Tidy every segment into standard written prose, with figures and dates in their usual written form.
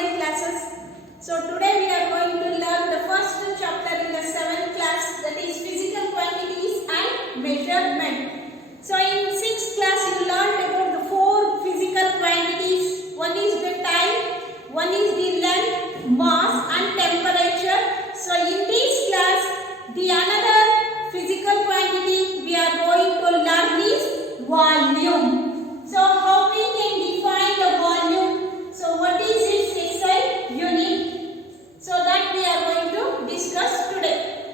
online classes. So today we are going to learn the first chapter in the 7th class, that is physical quantities and measurement. So in 6th class you learned about the 4 physical quantities. One is the time, one is the length, mass and temperature. So in this class the another physical quantity we are going to learn is volume. So how we can define the volume? So what is its SI unit? So that we are going to discuss today.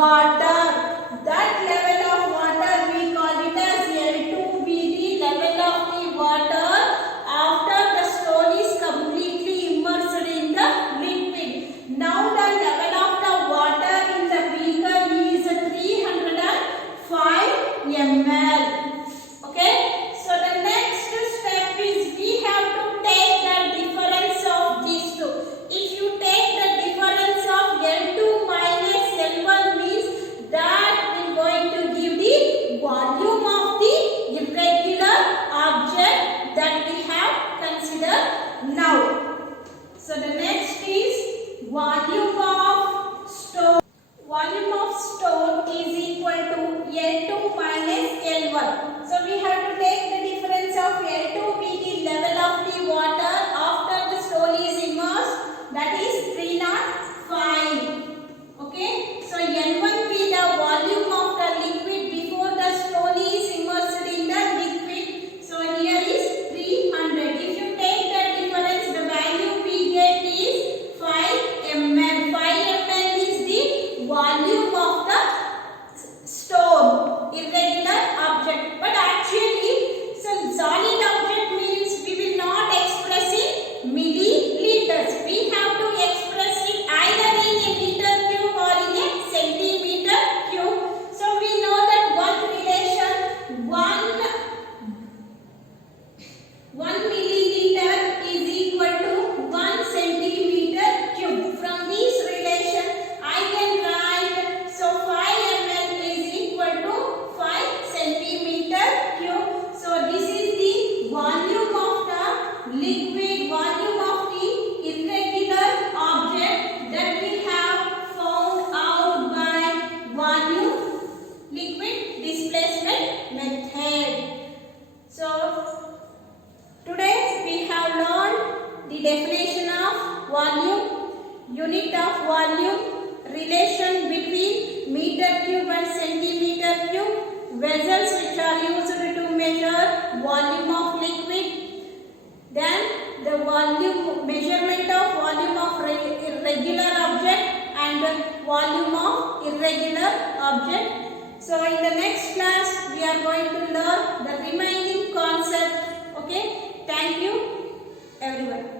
water. That level of water we call it as L2B, the level of the water after the stone is completely immersed in the liquid. Now the level of the water in the beaker is 305 ml. Okay. So the next step is we have to take the difference of these two. If you take the difference of L2 minus L1 means that will going to give the volume of the irregular object that we have considered now. So the next is volume of stone. Volume of stone is equal to L2 minus L1. So we have to take the difference of L2 be the level of the water after the stone is immersed, that is 305. Okay. So L1 be the volume of the liquid before the stone is immersed in the liquid. So here is 300. If you take the difference, the value we get is 5 ml. 5 ml is the volume of the stone, irregular object. But actually, some solid object means we will not express in milliliters. We have to express it either in a meter cube or in a centimeter cube. So we know that one relation, 1 milliliter is equal to 1 centimeter cube. From this relation, I can write, so 5 ml is equal to 5 centimeter cube. So this is the volume of the liquid, volume of the irregular object that we have found out by volume liquid displacement method. So today we have learned the definition of volume, unit of volume, relation between meter cube and centimeter cube, vessels which are used to measure volume of liquid, then the volume measurement of volume of regular object and volume of irregular object. So in the next class we are going to learn the remaining concept. Okay. Thank you everyone.